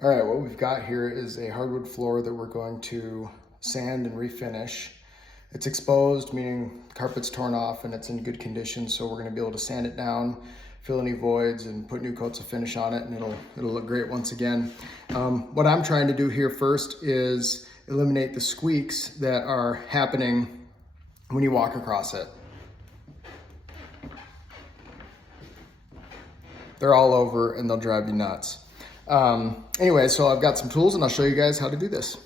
All right, what we've got here is a hardwood floor that we're going to sand and refinish. It's exposed, meaning the carpet's torn off and it's in good condition, so we're going to be able to sand it down, fill any voids, and put new coats of finish on it, and it'll look great once again. What I'm trying to do here first is eliminate the squeaks that are happening when you walk across it. They're all over and they'll drive you nuts. Anyway, so I've got some tools and I'll show you guys how to do this.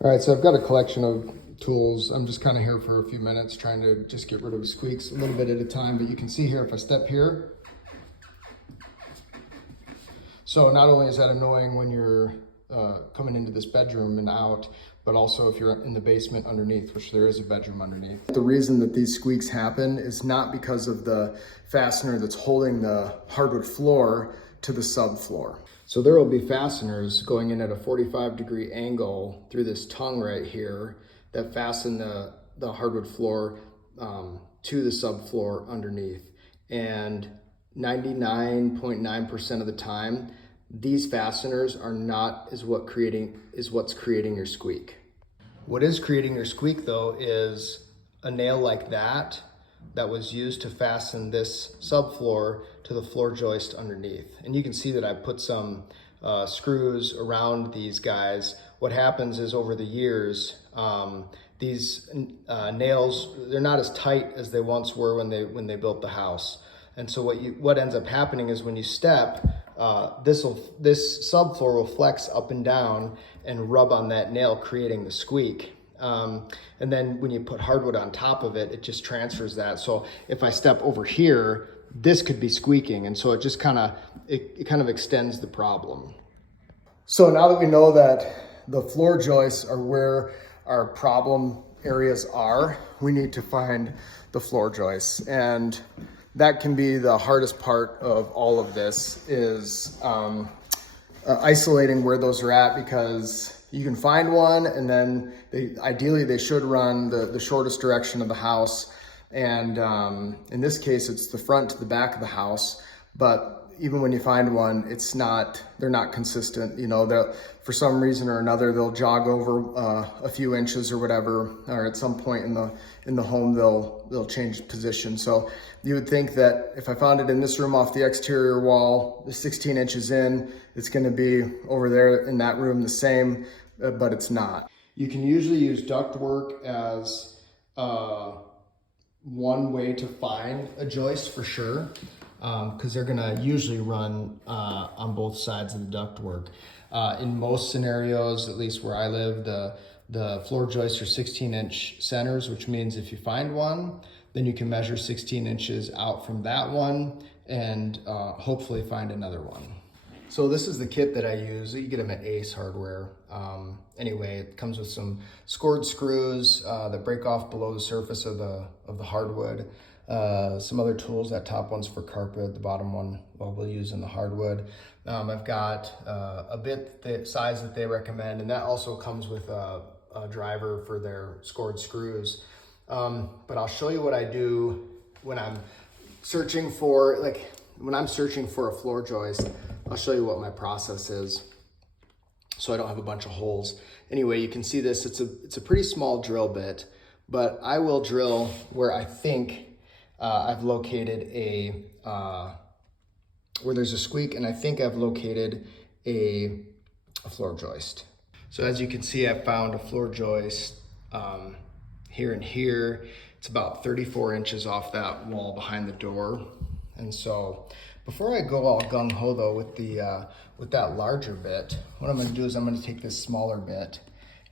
All right, so I've got a collection of tools. I'm just kind of here for a few minutes trying to just get rid of squeaks a little bit at a time, but you can see here if I step here. So not only is that annoying when you're coming into this bedroom and out, but also if you're in the basement underneath, which there is a bedroom underneath. The reason that these squeaks happen is not because of the fastener that's holding the hardwood floor to the subfloor. So there will be fasteners going in at a 45-degree angle through this tongue right here that fasten the hardwood floor to the subfloor underneath. And 99.9% of the time, these fasteners are not what's creating your squeak. What is creating your squeak though is a nail like that was used to fasten this subfloor to the floor joist underneath. And you can see that I put some screws around these guys. What happens is over the years, these nails, they're not as tight as they once were when they built the house. And so what ends up happening is when you step, this subfloor will flex up and down and rub on that nail, creating the squeak. And then when you put hardwood on top of it, it just transfers that. So if I step over here, this could be squeaking. And so it just kind of extends the problem. So now that we know that the floor joists are where our problem areas are, we need to find the floor joists. And that can be the hardest part of all of this is isolating where those are at, because you can find one and then ideally they should run the shortest direction of the house. And in this case, it's the front to the back of the house. But even when you find one, they're not consistent. You know, for some reason or another, they'll jog over a few inches or whatever, or at some point in the home, they'll change position. So you would think that if I found it in this room off the exterior wall, the 16 inches in, it's gonna be over there in that room the same, but it's not. You can usually use ductwork as one way to find a joist for sure, because they're gonna usually run on both sides of the ductwork. In most scenarios, at least where I live, the floor joists are 16-inch centers, which means if you find one, then you can measure 16 inches out from that one and hopefully find another one. So this is the kit that I use. You get them at Ace Hardware. Anyway, it comes with some scored screws that break off below the surface of the hardwood. Some other tools. That top one's for carpet, the bottom one we'll use in the hardwood. I've got a bit the size that they recommend, and that also comes with a driver for their scored screws. But I'll show you what I do when I'm searching for a floor joist. I'll show you what my process is so I don't have a bunch of holes. Anyway, you can see this, it's a pretty small drill bit, but I will drill where I think I've located where there's a squeak, and I think I've located a floor joist. So as you can see, I found a floor joist here and here. It's about 34 inches off that wall behind the door. And so before I go all gung-ho though with that larger bit, what I'm gonna do is I'm gonna take this smaller bit,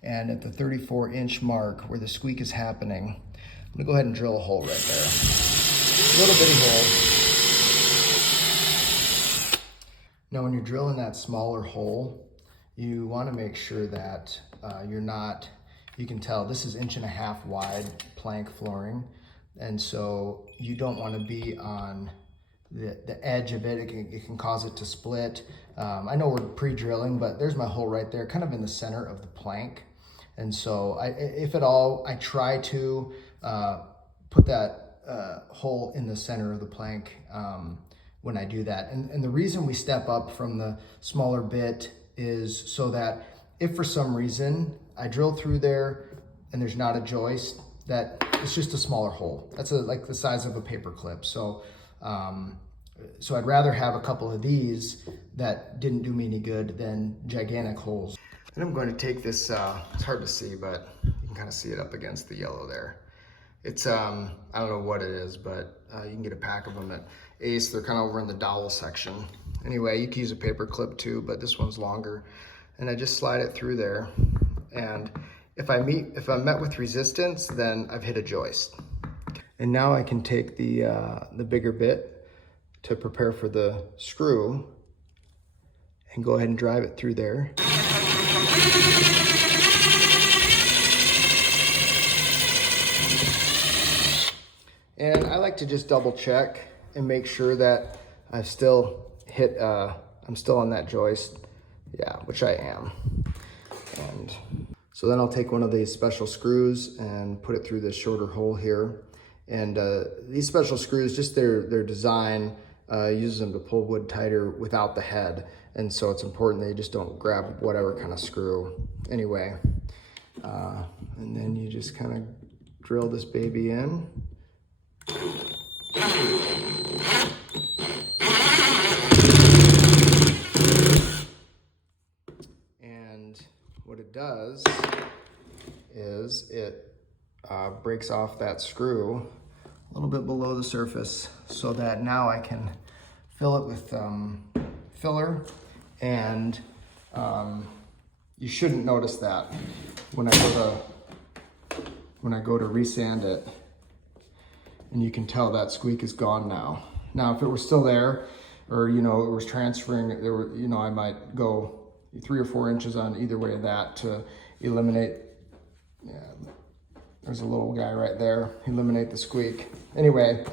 and at the 34-inch mark where the squeak is happening, I'm gonna go ahead and drill a hole right there. A little bitty hole. Now when you're drilling that smaller hole, you wanna make sure that you can tell this is 1.5 inch wide plank flooring. And so you don't wanna be on the edge of it. It can cause it to split. I know we're pre-drilling, but there's my hole right there, kind of in the center of the plank. And so if at all, I try to put that hole in the center of the plank when I do that. And the reason we step up from the smaller bit is so that if for some reason I drill through there and there's not a joist, that it's just a smaller hole. That's like the size of a paper clip. So, so I'd rather have a couple of these that didn't do me any good than gigantic holes. And I'm going to take this, it's hard to see, but you can kind of see it up against the yellow there. It's, I don't know what it is, but you can get a pack of them at Ace. They're kind of over in the dowel section. Anyway, you can use a paper clip too, but this one's longer. And I just slide it through there. And if I'm met with resistance, then I've hit a joist. And now I can take the bigger bit to prepare for the screw and go ahead and drive it through there. And I like to just double check and make sure that I've still hit, I'm still on that joist. Yeah, which I am. And so then I'll take one of these special screws and put it through this shorter hole here. And these special screws, just their design, uses them to pull wood tighter without the head. And so it's important they just don't grab whatever kind of screw. Anyway, and then you just kind of drill this baby in. And what it does is it breaks off that screw a little bit below the surface so that now I can fill it with filler, and you shouldn't notice that when I go to resand it. And you can tell that squeak is gone now. Now, if it were still there, or it was transferring, I might go 3 or 4 inches on either way of that to eliminate. Yeah, there's a little guy right there. Eliminate the squeak. Anyway,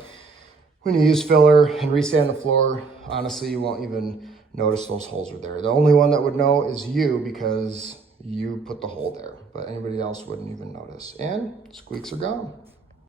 when you use filler and resand the floor, honestly, you won't even notice those holes are there. The only one that would know is you, because you put the hole there, but anybody else wouldn't even notice. And squeaks are gone.